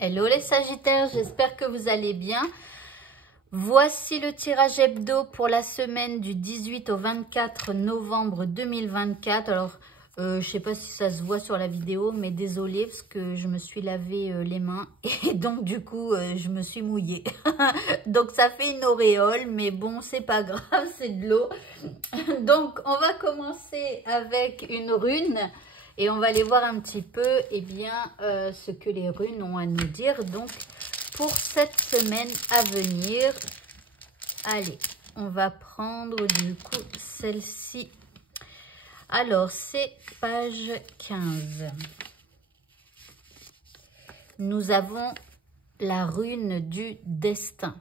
Hello les Sagittaires, j'espère que vous allez bien. Voici le tirage hebdo pour la semaine du 18 au 24 novembre 2024. Alors, je sais pas si ça se voit sur la vidéo, mais désolée parce que je me suis lavé les mains et donc du coup, je me suis mouillée. Donc, ça fait une auréole, mais bon, c'est pas grave, c'est de l'eau. Donc, on va commencer avec une rune. Et on va aller voir un petit peu ce que les runes ont à nous dire. Donc, pour cette semaine à venir, allez, on va prendre du coup celle-ci. Alors, c'est page 15. Nous avons la rune du destin.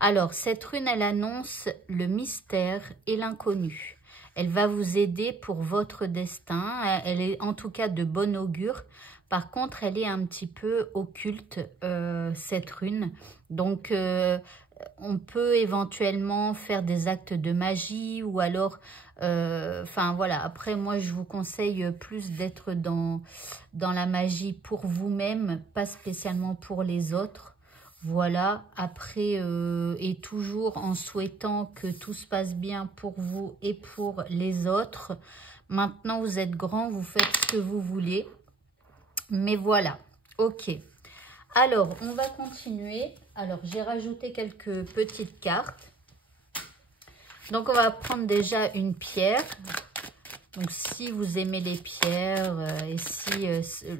Alors, cette rune, elle annonce le mystère et l'inconnu. Elle va vous aider pour votre destin. Elle est en tout cas de bon augure. Par contre, elle est un petit peu occulte, cette rune. Donc, on peut éventuellement faire des actes de magie ou alors... Enfin, voilà. Après, moi, je vous conseille plus d'être dans la magie pour vous-même, pas spécialement pour les autres. Voilà, après, et toujours en souhaitant que tout se passe bien pour vous et pour les autres. Maintenant, vous êtes grand, vous faites ce que vous voulez. Mais voilà, ok. Alors, on va continuer. Alors, j'ai rajouté quelques petites cartes. Donc, on va prendre déjà une pierre. Donc, si vous aimez les pierres et si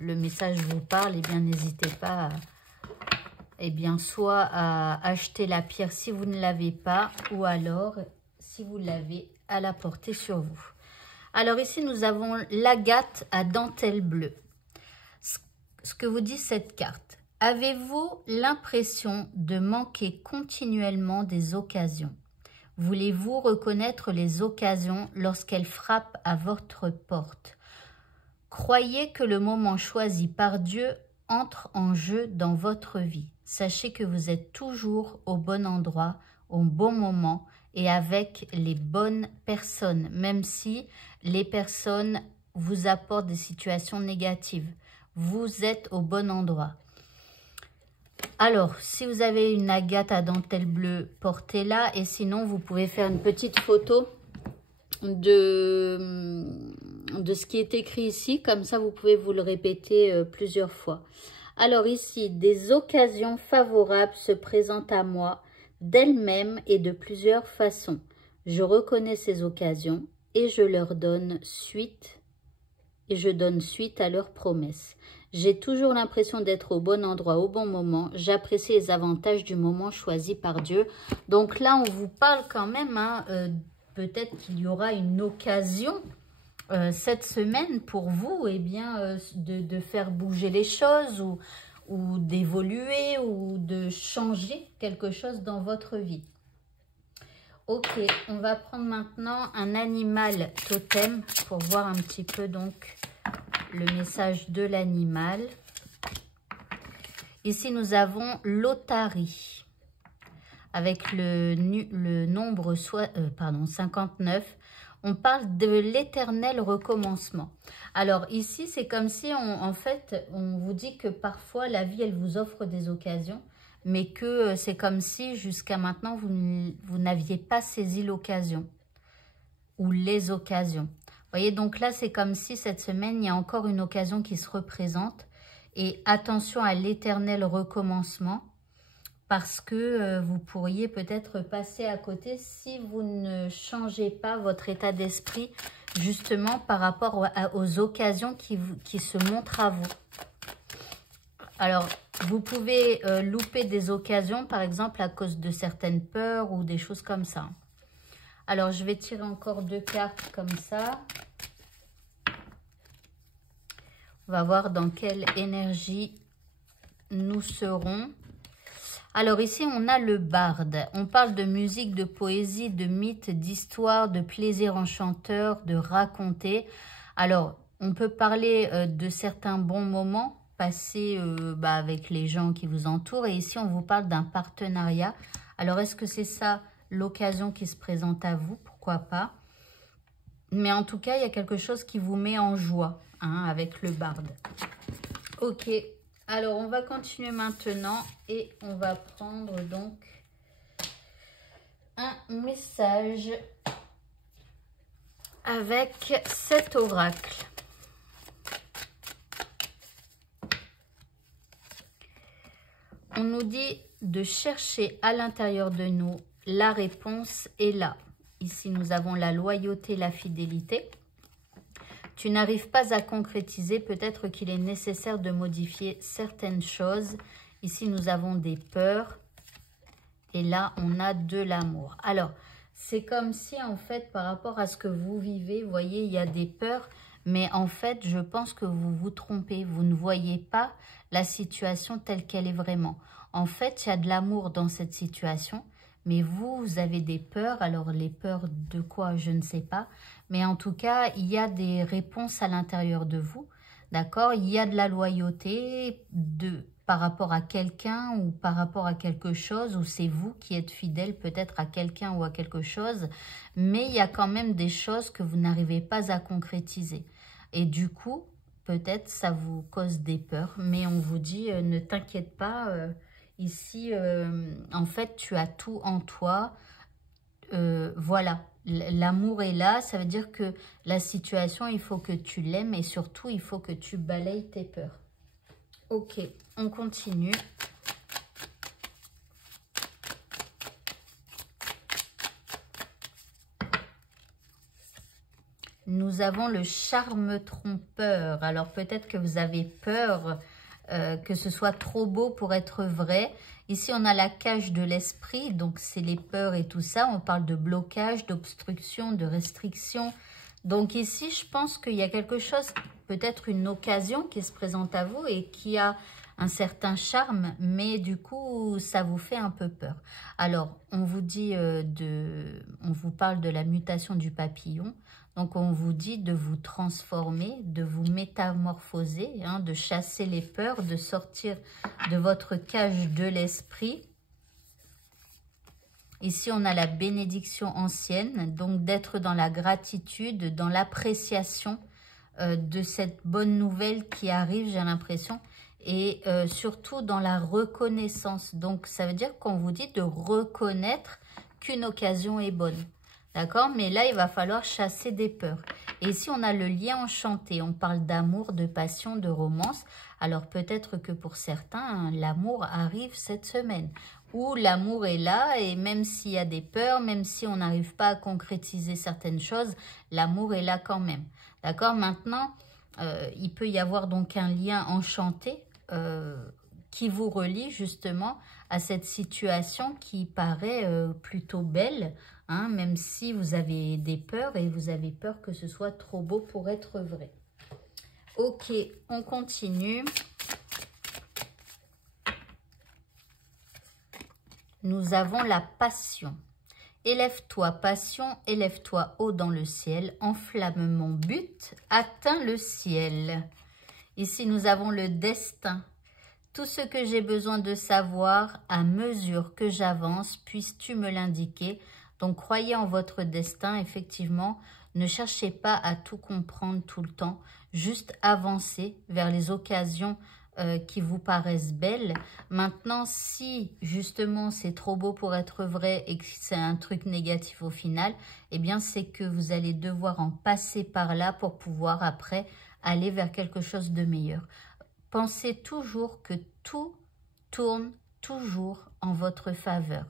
le message vous parle, eh bien, n'hésitez pas à... soit à acheter la pierre si vous ne l'avez pas, ou alors, si vous l'avez, à la porter sur vous. Alors ici, nous avons l'agate à dentelle bleue. Ce que vous dit cette carte. Avez-vous l'impression de manquer continuellement des occasions? Voulez-vous reconnaître les occasions lorsqu'elles frappent à votre porte? Croyez que le moment choisi par Dieu entre en jeu dans votre vie. Sachez que vous êtes toujours au bon endroit, au bon moment et avec les bonnes personnes, même si les personnes vous apportent des situations négatives. Vous êtes au bon endroit. Alors, si vous avez une agate à dentelle bleue, portez-la. Et sinon, vous pouvez faire une petite photo de ce qui est écrit ici. Comme ça, vous pouvez vous le répéter plusieurs fois. Alors ici, des occasions favorables se présentent à moi d'elles-mêmes et de plusieurs façons. Je reconnais ces occasions et je leur donne suite à leurs promesses. J'ai toujours l'impression d'être au bon endroit au bon moment. J'apprécie les avantages du moment choisi par Dieu. Donc là, on vous parle quand même, hein, peut-être qu'il y aura une occasion cette semaine pour vous, de faire bouger les choses ou d'évoluer ou de changer quelque chose dans votre vie. Ok, on va prendre maintenant un animal totem pour voir un petit peu donc le message de l'animal. Ici, nous avons l'otarie avec le nombre 59. On parle de l'éternel recommencement. Alors ici, c'est comme si, en fait, on vous dit que parfois, la vie, elle vous offre des occasions, mais que c'est comme si, jusqu'à maintenant, vous n'aviez pas saisi l'occasion ou les occasions. Vous voyez, donc là, c'est comme si cette semaine, il y a encore une occasion qui se représente. Et attention à l'éternel recommencement, parce que vous pourriez peut-être passer à côté si vous ne changez pas votre état d'esprit justement par rapport aux occasions qui se montrent à vous. Alors, vous pouvez louper des occasions, par exemple, à cause de certaines peurs ou des choses comme ça. Alors, je vais tirer encore 2 cartes comme ça. On va voir dans quelle énergie nous serons. Alors ici, on a le barde. On parle de musique, de poésie, de mythes, d'histoire, de plaisir enchanteur, de raconter. Alors, on peut parler de certains bons moments passés avec les gens qui vous entourent. Et ici, on vous parle d'un partenariat. Alors, est-ce que c'est ça l'occasion qui se présente à vous? Pourquoi pas? Mais en tout cas, il y a quelque chose qui vous met en joie, hein, avec le barde. Ok. Alors, on va continuer maintenant et on va prendre donc un message avec cet oracle. On nous dit de chercher à l'intérieur de nous, la réponse est là. Ici, nous avons la loyauté, la fidélité. Tu n'arrives pas à concrétiser, peut-être qu'il est nécessaire de modifier certaines choses. Ici, nous avons des peurs. Et là, on a de l'amour. Alors, c'est comme si, en fait, par rapport à ce que vous vivez, vous voyez, il y a des peurs. Mais en fait, je pense que vous vous trompez. Vous ne voyez pas la situation telle qu'elle est vraiment. En fait, il y a de l'amour dans cette situation. Mais vous avez des peurs. Alors, les peurs de quoi, je ne sais pas. Mais en tout cas, il y a des réponses à l'intérieur de vous. D'accord? Il y a de la loyauté par rapport à quelqu'un ou par rapport à quelque chose. Ou c'est vous qui êtes fidèle peut-être à quelqu'un ou à quelque chose. Mais il y a quand même des choses que vous n'arrivez pas à concrétiser. Et du coup, peut-être ça vous cause des peurs. Mais on vous dit, ne t'inquiète pas. Ici, en fait, tu as tout en toi. Voilà, l'amour est là. Ça veut dire que la situation, il faut que tu l'aimes et surtout, il faut que tu balayes tes peurs. Ok, on continue. Nous avons le charme trompeur. Alors, peut-être que vous avez peur que ce soit trop beau pour être vrai. Ici, on a la cage de l'esprit, donc c'est les peurs et tout ça. On parle de blocage, d'obstruction, de restriction. Donc ici, je pense qu'il y a quelque chose, peut-être une occasion qui se présente à vous et qui a un certain charme, mais du coup, ça vous fait un peu peur. Alors, on vous dit on vous parle de la mutation du papillon. Donc, on vous dit de vous transformer, de vous métamorphoser, hein, de chasser les peurs, de sortir de votre cage de l'esprit. Ici, on a la bénédiction ancienne, donc d'être dans la gratitude, dans l'appréciation de cette bonne nouvelle qui arrive, j'ai l'impression, et surtout dans la reconnaissance. Donc, ça veut dire qu'on vous dit de reconnaître qu'une occasion est bonne. D'accord? Mais là, il va falloir chasser des peurs. Et ici, on a le lien enchanté. On parle d'amour, de passion, de romance. Alors, peut-être que pour certains, l'amour arrive cette semaine. Ou l'amour est là et même s'il y a des peurs, même si on n'arrive pas à concrétiser certaines choses, l'amour est là quand même. D'accord? Maintenant, il peut y avoir donc un lien enchanté qui vous relie justement à cette situation qui paraît plutôt belle, hein, même si vous avez des peurs et vous avez peur que ce soit trop beau pour être vrai. Ok, on continue. Nous avons la passion. Élève-toi, passion, élève-toi haut dans le ciel, enflamme mon but, atteins le ciel. Ici, nous avons le destin. Tout ce que j'ai besoin de savoir, à mesure que j'avance, puisses-tu me l'indiquer. Donc, croyez en votre destin, effectivement. Ne cherchez pas à tout comprendre tout le temps. Juste avancez vers les occasions qui vous paraissent belles. Maintenant, si justement c'est trop beau pour être vrai et que c'est un truc négatif au final, eh bien, c'est que vous allez devoir en passer par là pour pouvoir après aller vers quelque chose de meilleur. Pensez toujours que tout tourne toujours en votre faveur,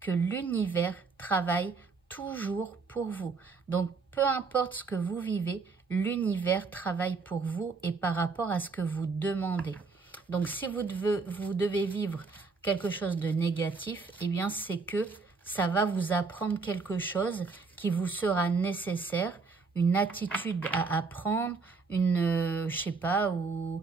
que l'univers travaille toujours pour vous. Donc, peu importe ce que vous vivez, l'univers travaille pour vous et par rapport à ce que vous demandez. Donc, si vous devez vivre quelque chose de négatif, eh bien, c'est que ça va vous apprendre quelque chose qui vous sera nécessaire, une attitude à apprendre, une, je sais pas, ou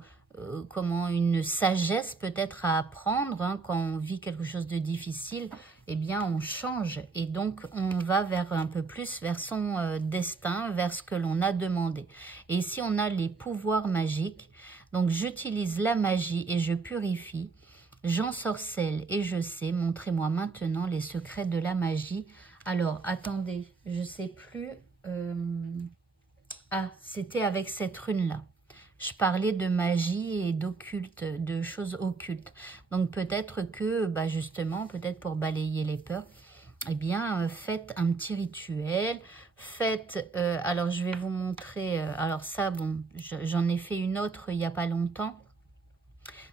une sagesse peut-être à apprendre, hein, quand on vit quelque chose de difficile, eh bien on change et donc on va vers un peu plus vers son destin, vers ce que l'on a demandé. Et ici on a les pouvoirs magiques, donc j'utilise la magie et je purifie, j'ensorcelle et je sais, montrez-moi maintenant les secrets de la magie. Alors attendez, je sais plus, ah c'était avec cette rune là. je parlais de magie et d'occulte, de choses occultes. Donc peut-être que, bah justement, peut-être pour balayer les peurs, eh bien, faites un petit rituel. Faites, alors je vais vous montrer, alors ça, bon, j'en ai fait une autre il n'y a pas longtemps.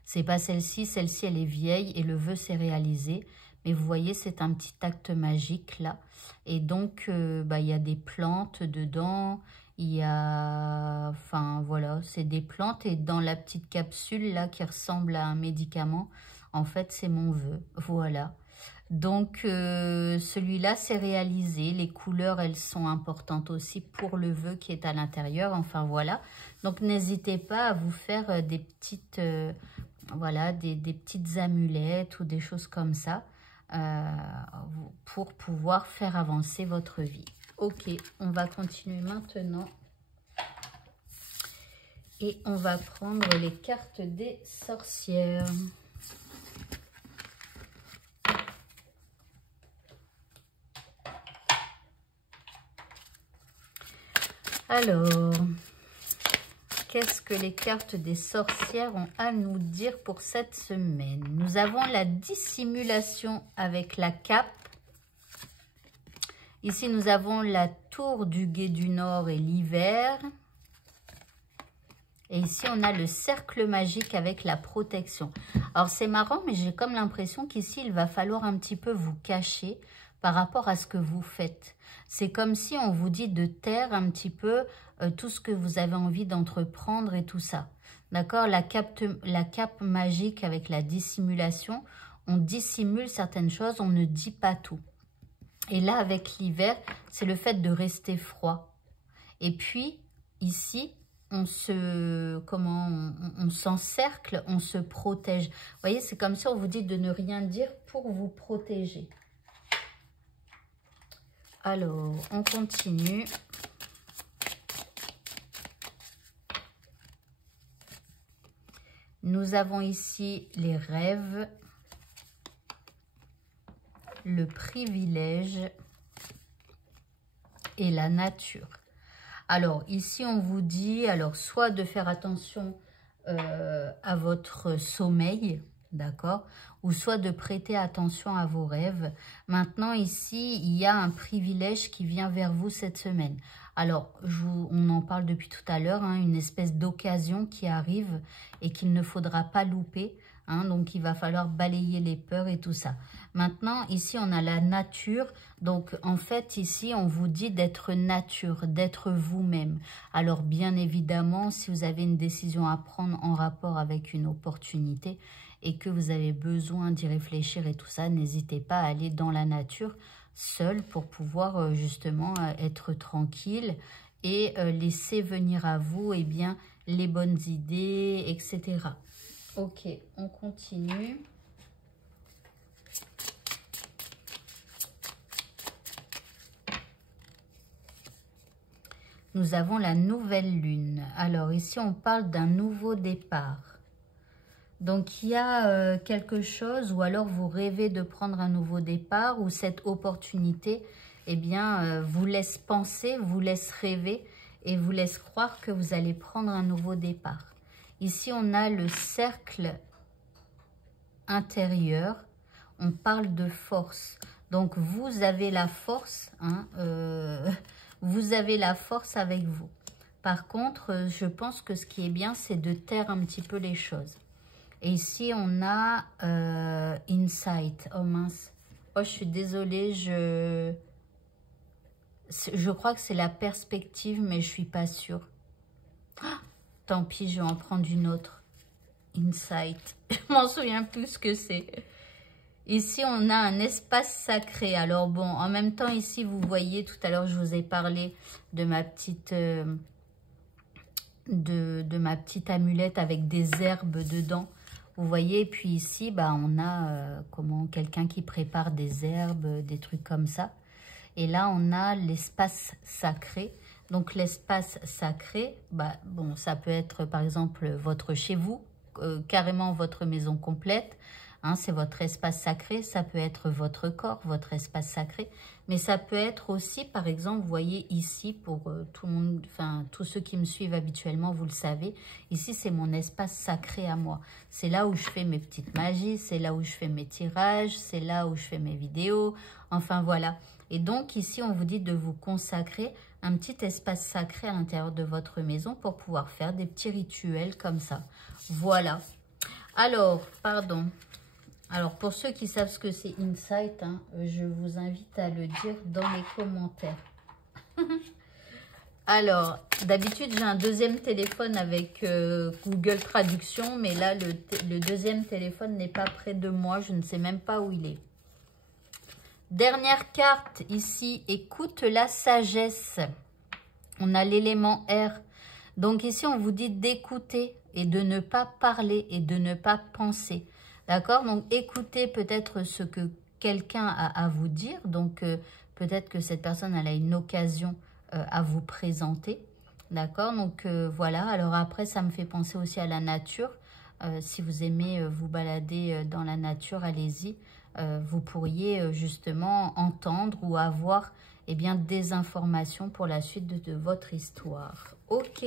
C'est pas celle-ci, celle-ci elle est vieille et le vœu s'est réalisé. Mais vous voyez, c'est un petit acte magique là. Et donc, bah, il y a des plantes dedans. Il y a, enfin voilà, c'est des plantes. Et dans la petite capsule là qui ressemble à un médicament, en fait, c'est mon vœu. Voilà. Donc, celui-là, c'est réalisé. Les couleurs, elles sont importantes aussi pour le vœu qui est à l'intérieur. Enfin, voilà. Donc, n'hésitez pas à vous faire des petites... voilà, des petites amulettes ou des choses comme ça pour pouvoir faire avancer votre vie. Ok, on va continuer maintenant. Et on va prendre les cartes des sorcières. Alors, qu'est-ce que les cartes des sorcières ont à nous dire pour cette semaine? Nous avons la dissimulation avec la cape. Ici, nous avons la tour du guet du Nord et l'hiver. Et ici, on a le cercle magique avec la protection. Alors, c'est marrant, mais j'ai comme l'impression qu'ici, il va falloir un petit peu vous cacher par rapport à ce que vous faites. C'est comme si on vous dit de taire un petit peu tout ce que vous avez envie d'entreprendre et tout ça. D'accord? La cape magique avec la dissimulation, on dissimule certaines choses, on ne dit pas tout. Et là, avec l'hiver, c'est le fait de rester froid. Et puis, ici, on s'encercle, on se protège. Vous voyez, c'est comme si on vous dit de ne rien dire pour vous protéger. Alors, on continue. Nous avons ici les rêves, le privilège et la nature. Alors, ici, on vous dit, alors, soit de faire attention à votre sommeil, d'accord, ou soit de prêter attention à vos rêves. Maintenant, ici, il y a un privilège qui vient vers vous cette semaine. Alors, on en parle depuis tout à l'heure, hein, une espèce d'occasion qui arrive et qu'il ne faudra pas louper. Hein, donc, il va falloir balayer les peurs et tout ça. Maintenant, ici, on a la nature. Donc, en fait, ici, on vous dit d'être nature, d'être vous-même. Alors, bien évidemment, si vous avez une décision à prendre en rapport avec une opportunité et que vous avez besoin d'y réfléchir et tout ça, n'hésitez pas à aller dans la nature seul pour pouvoir justement être tranquille et laisser venir à vous eh bien, les bonnes idées, etc. Ok, on continue. Nous avons la nouvelle lune. Alors ici, on parle d'un nouveau départ. Donc, il y a quelque chose, ou alors vous rêvez de prendre un nouveau départ, ou cette opportunité, eh bien, vous laisse penser, vous laisse rêver, et vous laisse croire que vous allez prendre un nouveau départ. Ici, on a le cercle intérieur. On parle de force. Donc, vous avez la force, hein, vous avez la force avec vous. Par contre, je pense que ce qui est bien, c'est de taire un petit peu les choses. Et ici, on a Insight. Oh mince. Oh, je suis désolée. Je crois que c'est la perspective, mais je suis pas sûre. Ah, tant pis, je vais en prendre une autre. Insight. Je m'en souviens plus ce que c'est. Ici, on a un espace sacré. Alors bon, en même temps, ici, vous voyez, tout à l'heure, je vous ai parlé de ma petite... de ma petite amulette avec des herbes dedans. Vous voyez, et puis ici, bah, on a quelqu'un qui prépare des herbes, des trucs comme ça. Et là, on a l'espace sacré. Donc, l'espace sacré, bah, bon, ça peut être, par exemple, votre chez vous, carrément votre maison complète, Hein, c'est votre espace sacré, ça peut être votre corps, votre espace sacré, mais ça peut être aussi, par exemple, vous voyez ici, pour tout le monde, enfin, tous ceux qui me suivent habituellement, vous le savez, ici, c'est mon espace sacré à moi. C'est là où je fais mes petites magies, c'est là où je fais mes tirages, c'est là où je fais mes vidéos, enfin, voilà. Et donc, ici, on vous dit de vous consacrer un petit espace sacré à l'intérieur de votre maison pour pouvoir faire des petits rituels comme ça. Voilà. Alors, pardon. Alors, pour ceux qui savent ce que c'est Insight, hein, je vous invite à le dire dans les commentaires. Alors, d'habitude, j'ai un deuxième téléphone avec Google Traduction, mais là, le deuxième téléphone n'est pas près de moi. Je ne sais même pas où il est. Dernière carte ici, écoute la sagesse. On a l'élément R. Donc ici, on vous dit d'écouter et de ne pas parler et de ne pas penser. D'accord? Donc, écoutez peut-être ce que quelqu'un a à vous dire. Donc, peut-être que cette personne, elle a une occasion à vous présenter. D'accord? Donc, voilà. Alors après, ça me fait penser aussi à la nature. Si vous aimez vous balader dans la nature, allez-y. Vous pourriez justement entendre ou avoir bien, des informations pour la suite de votre histoire. Ok,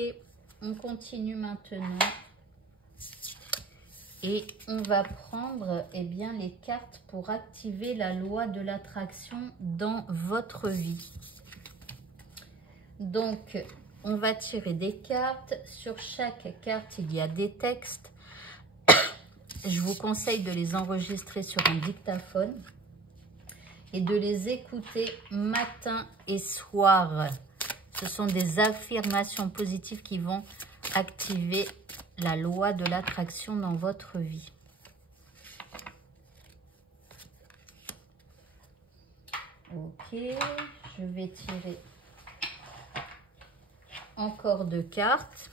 on continue maintenant. Et on va prendre bien, les cartes pour activer la loi de l'attraction dans votre vie. Donc, on va tirer des cartes. Sur chaque carte, il y a des textes. Je vous conseille de les enregistrer sur un dictaphone et de les écouter matin et soir. Ce sont des affirmations positives qui vont activer la loi de l'attraction dans votre vie. Ok, je vais tirer encore 2 cartes.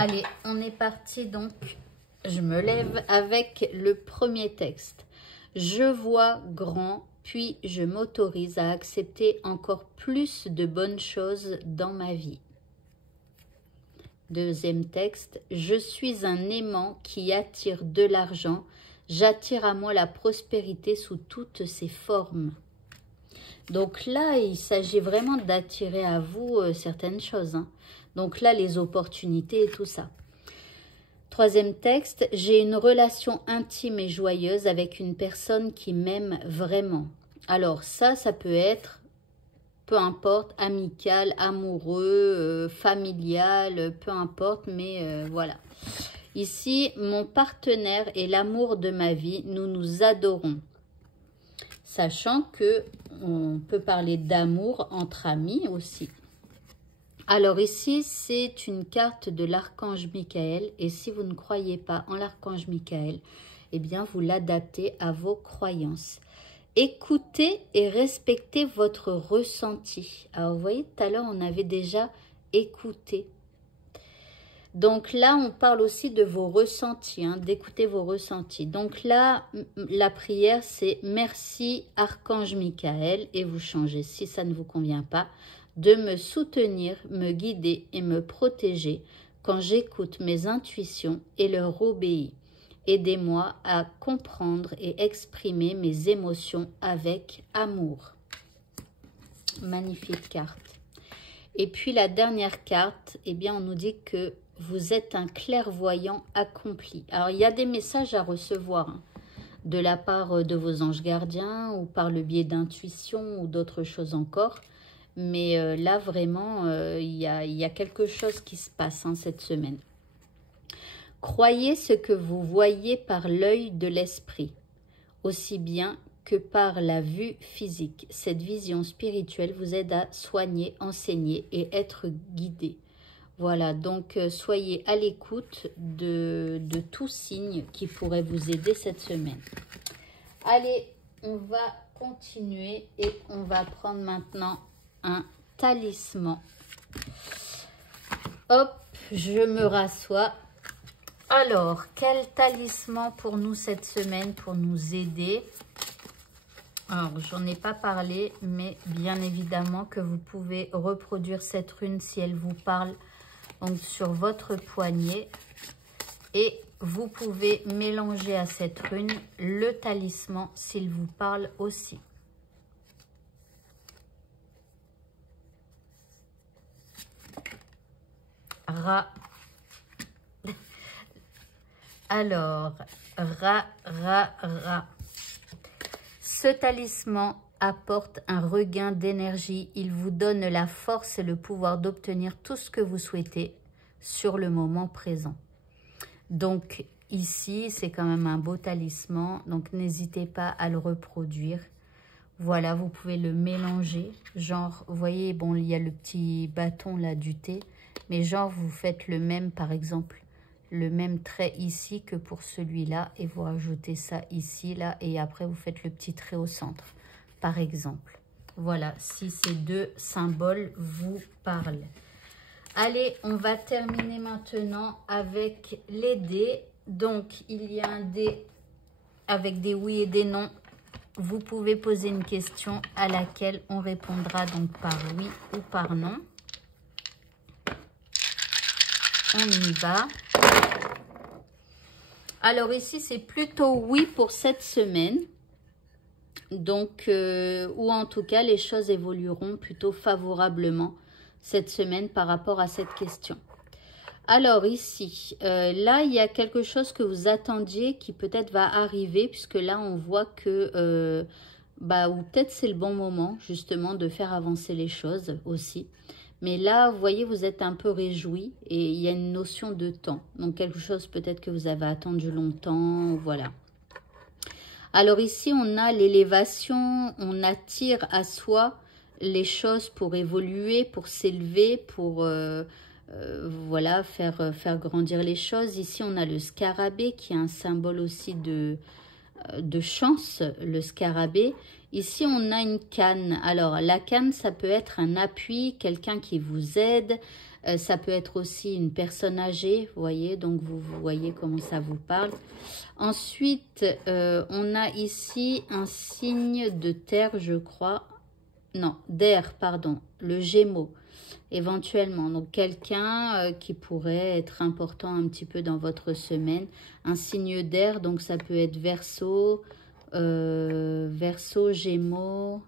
Allez, on est parti donc. Je me lève avec le premier texte. Je vois grand, puis je m'autorise à accepter encore plus de bonnes choses dans ma vie. Deuxième texte. Je suis un aimant qui attire de l'argent. J'attire à moi la prospérité sous toutes ses formes. Donc là, il s'agit vraiment d'attirer à vous certaines choses, hein. Donc là, les opportunités et tout ça. Troisième texte, j'ai une relation intime et joyeuse avec une personne qui m'aime vraiment. Alors ça peut être, peu importe, amical, amoureux, familial, peu importe, mais voilà. Ici, mon partenaire est l'amour de ma vie, nous nous adorons. Sachant que on peut parler d'amour entre amis aussi. Alors ici, c'est une carte de l'archange Michael. Et si vous ne croyez pas en l'archange Michael, eh bien, vous l'adaptez à vos croyances. Écoutez et respectez votre ressenti. Alors, vous voyez, tout à l'heure, on avait déjà écouté. Donc là, on parle aussi de vos ressentis, hein, d'écouter vos ressentis. Donc là, la prière, c'est « Merci, Archange Michael » et vous changez si ça ne vous convient pas, de me soutenir, me guider et me protéger quand j'écoute mes intuitions et leur obéis. Aidez-moi à comprendre et exprimer mes émotions avec amour. Magnifique carte. Et puis la dernière carte, eh bien, on nous dit que vous êtes un clairvoyant accompli. Alors, il y a des messages à recevoir, hein, de la part de vos anges gardiens ou par le biais d'intuition ou d'autres choses encore. Mais là, vraiment, il y a quelque chose qui se passe, hein, cette semaine. Croyez ce que vous voyez par l'œil de l'esprit, aussi bien que par la vue physique. Cette vision spirituelle vous aide à soigner, enseigner et être guidé. Voilà, donc soyez à l'écoute de tout signe qui pourrait vous aider cette semaine. Allez, on va continuer et on va prendre maintenant un talisman. Hop, je me rassois Alors, quel talisman pour nous cette semaine pour nous aider? Alors, j'en ai pas parlé, mais bien évidemment que vous pouvez reproduire cette rune si elle vous parle, donc sur votre poignet. Et vous pouvez mélanger à cette rune le talisman s'il vous parle aussi. Ra. Alors, ra. Ce talisman apporte un regain d'énergie. Il vous donne la force et le pouvoir d'obtenir tout ce que vous souhaitez sur le moment présent. Donc ici, c'est quand même un beau talisman. Donc n'hésitez pas à le reproduire. Voilà, vous pouvez le mélanger. Genre, vous voyez, bon, il y a le petit bâton là du thé. Mais genre, vous faites le même, par exemple, le même trait ici que pour celui-là. Et vous rajoutez ça ici, là. Et après, vous faites le petit trait au centre, par exemple. Voilà, si ces deux symboles vous parlent. Allez, on va terminer maintenant avec les dés. Donc, il y a un dé avec des oui et des non. Vous pouvez poser une question à laquelle on répondra donc par oui ou par non. On y va. Alors ici, c'est plutôt oui pour cette semaine. Donc, ou en tout cas, les choses évolueront plutôt favorablement cette semaine par rapport à cette question. Alors ici, là, il y a quelque chose que vous attendiez qui peut-être va arriver, puisque là, on voit que, ou peut-être c'est le bon moment, justement, de faire avancer les choses aussi. Mais là, vous voyez, vous êtes un peu réjoui et il y a une notion de temps. Donc, quelque chose peut-être que vous avez attendu longtemps, voilà. Alors ici, on a l'élévation, on attire à soi les choses pour évoluer, pour s'élever, pour... voilà, faire grandir les choses. Ici, on a le scarabée qui est un symbole aussi de chance, le scarabée. Ici, on a une canne. Alors, la canne, ça peut être un appui, quelqu'un qui vous aide. Ça peut être aussi une personne âgée, vous voyez. Donc, vous voyez comment ça vous parle. Ensuite, on a ici un signe de terre, je crois. Non, d'air, pardon, le Gémeaux. Éventuellement, donc quelqu'un qui pourrait être important un petit peu dans votre semaine, un signe d'air, donc ça peut être Verseau, Verseau, Gémeaux,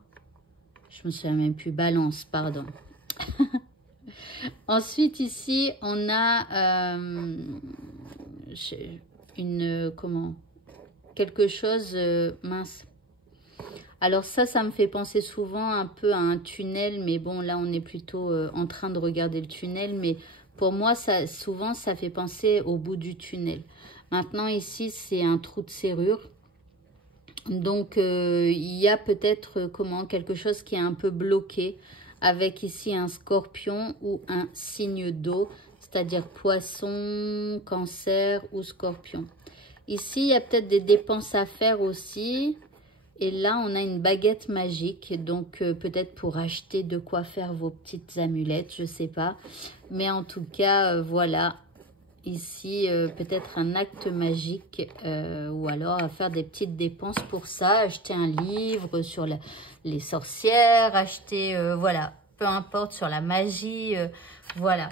je me souviens même plus, Balance, pardon. Ensuite ici, on a quelque chose, mince. Alors ça me fait penser souvent un peu à un tunnel, mais bon, là, on est plutôt en train de regarder le tunnel. Mais pour moi, souvent, ça fait penser au bout du tunnel. Maintenant, ici, c'est un trou de serrure. Donc, il y a peut-être quelque chose qui est un peu bloqué, avec ici un scorpion ou un signe d'eau, c'est-à-dire poisson, cancer ou scorpion. Ici, il y a peut-être des dépenses à faire aussi. Et là, on a une baguette magique, donc peut-être pour acheter de quoi faire vos petites amulettes, je ne sais pas. Mais en tout cas, voilà, ici, peut-être un acte magique ou alors à faire des petites dépenses pour ça. Acheter un livre sur les sorcières, acheter, voilà, peu importe, sur la magie, voilà.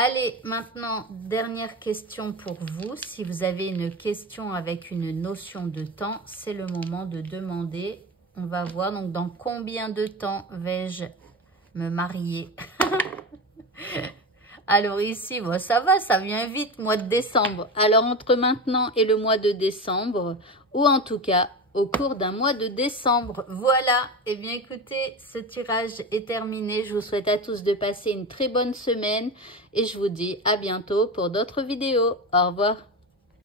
Allez, maintenant, dernière question pour vous. Si vous avez une question avec une notion de temps, c'est le moment de demander. On va voir, donc, dans combien de temps vais-je me marier? Alors ici, bon, ça va, ça vient vite, mois de décembre. Alors, entre maintenant et le mois de décembre, ou en tout cas, au cours d'un mois de décembre. Voilà, et bien écoutez, ce tirage est terminé. Je vous souhaite à tous de passer une très bonne semaine et je vous dis à bientôt pour d'autres vidéos. Au revoir.